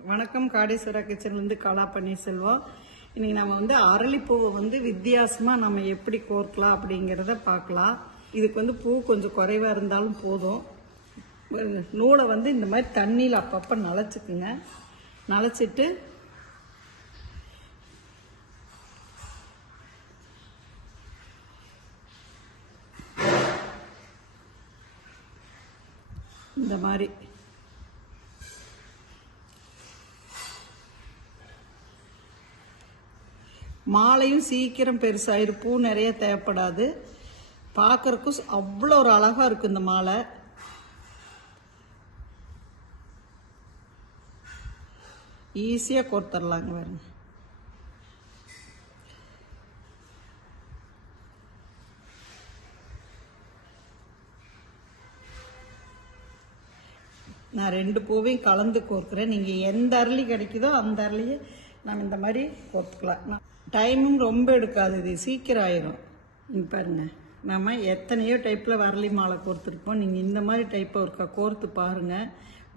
வணக்கம். காடேஸ்வரா கிச்சன்லேருந்து கலா பன்னீர்செல்வம். இன்னைக்கு நம்ம வந்து அரளிப்பூவை வந்து வித்தியாசமாக நம்ம எப்படி கோர்க்கலாம் அப்படிங்கிறத பார்க்கலாம். இதுக்கு வந்து பூ கொஞ்சம் குறைவாக இருந்தாலும் போதும். நூலை வந்து இந்த மாதிரி தண்ணியில் அப்பப்போ நனைச்சிக்குங்க. நனைச்சிட்டு இந்த மாதிரி மாலையும் சீக்கிரம் பெருசாயிரும். பூ நிறைய தேவைப்படாது. பார்க்கறக்கும் அவ்வளோ ஒரு அழகாக இருக்கும் இந்த மாலை. ஈஸியாக கோர்த்தரலாங்க. பாருங்க, நான் 2 பூவையும் கலந்து கோர்க்குறேன். நீங்கள் எந்த அரளி கிடைக்குதோ அந்த அரளியை நம்ம இந்த மாதிரி கோர்த்துக்கலாம். டைமும் ரொம்ப எடுக்காது, இது சீக்கிரம் ஆயிரும். இங்கே பாருங்கள், நம்ம எத்தனையோ டைப்பில் வரலி மாலை கோர்த்துருப்போம். நீங்கள் இந்த மாதிரி டைப்பை ஒருக்கா கோர்த்து பாருங்கள்.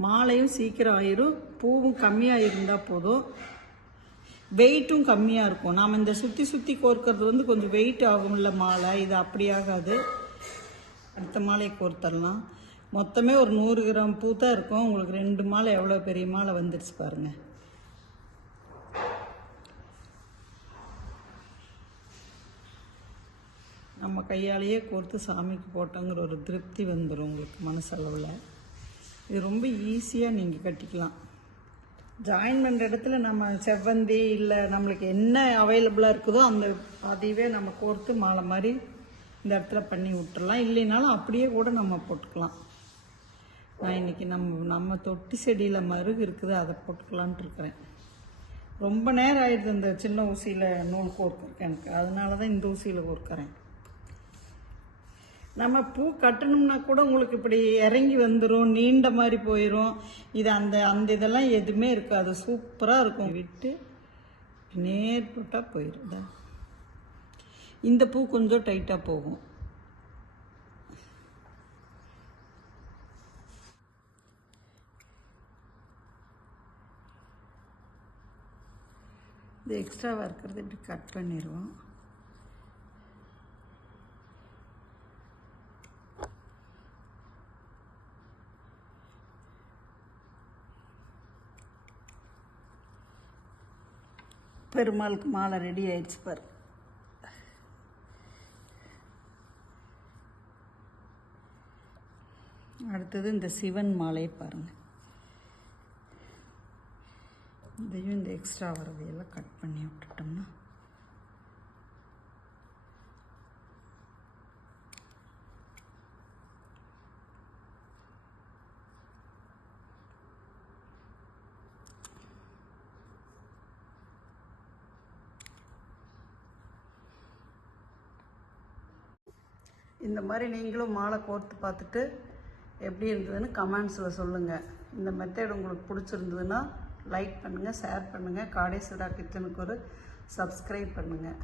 மாலையும் சீக்கிரம் ஆயிரும், பூவும் கம்மியாக இருந்தால் போதும். வெயிட்டும் கம்மியாக இருக்கும். நாம் இந்த சுற்றி சுற்றி கோர்க்கறது வந்து கொஞ்சம் வெயிட் ஆகும்ல மாலை, இது அப்படி ஆகாது. அடுத்த மாலையை கோர்த்தரலாம். மொத்தமே ஒரு 100 கிராம் பூ தான் இருக்கும். உங்களுக்கு 2 மாலை எவ்வளோ பெரிய மாலை வந்துடுச்சு பாருங்கள். நம்ம கையாலேயே கோர்த்து சாமிக்கு போட்டோங்கிற ஒரு திருப்தி வந்துடும் உங்களுக்கு மனசளவில். இது ரொம்ப ஈஸியாக நீங்கள் கட்டிக்கலாம். ஜாயின் பண்ணுற இடத்துல நம்ம செவ்வந்தி இல்லை நம்மளுக்கு என்ன அவைலபிளாக இருக்குதோ அந்த அதையவே நம்ம கோர்த்து மாலை மாதிரி இந்த இடத்துல பண்ணி விட்டுறலாம். இல்லைனாலும் அப்படியே கூட நம்ம போட்டுக்கலாம். நான் இன்றைக்கி நம்ம தொட்டி செடியில் மருகு இருக்குது, அதை போட்டுக்கலான்ட்டு இருக்கிறேன். ரொம்ப நேரம் ஆயிடுது இந்த சின்ன ஊசியில் நூல் கோர்க்குறேன் எனக்கு, அதனால தான் இந்த ஊசியில் கோர்க்குறேன். நம்ம பூ கட்டணும்னா கூட உங்களுக்கு இப்படி இறங்கி வந்துடும், நீண்ட மாதிரி போயிடும். இது அந்த இதெல்லாம் எதுவுமே இருக்காது, சூப்பராக இருக்கும். விட்டு நேர்பட்டாக போயிடும். இந்த பூ கொஞ்சம் டைட்டாக போகும். இது எக்ஸ்ட்ராவாக இருக்கிறது இப்படி கட் பண்ணிடுவோம். பெருமாளுக்கு மாலை ரெடி ஆயிடுச்சு பாரு. அடுத்தது இந்த சிவன் மாலையை பாருங்கள். இதையும் இந்த எக்ஸ்ட்ரா வரதையெல்லாம் கட் பண்ணி விட்டுட்டோம்னா இந்த மாதிரி நீங்களும் மாலை கோர்த்து பார்த்துட்டு எப்படி இருந்ததுன்னு கமெண்ட்ஸில் சொல்லுங்கள். இந்த மெத்தட் உங்களுக்கு பிடிச்சிருந்ததுன்னா லைக் பண்ணுங்கள், ஷேர் பண்ணுங்கள். காடேஸ்வரா கிச்சனுக்கு ஒரு சப்ஸ்கிரைப் பண்ணுங்கள்.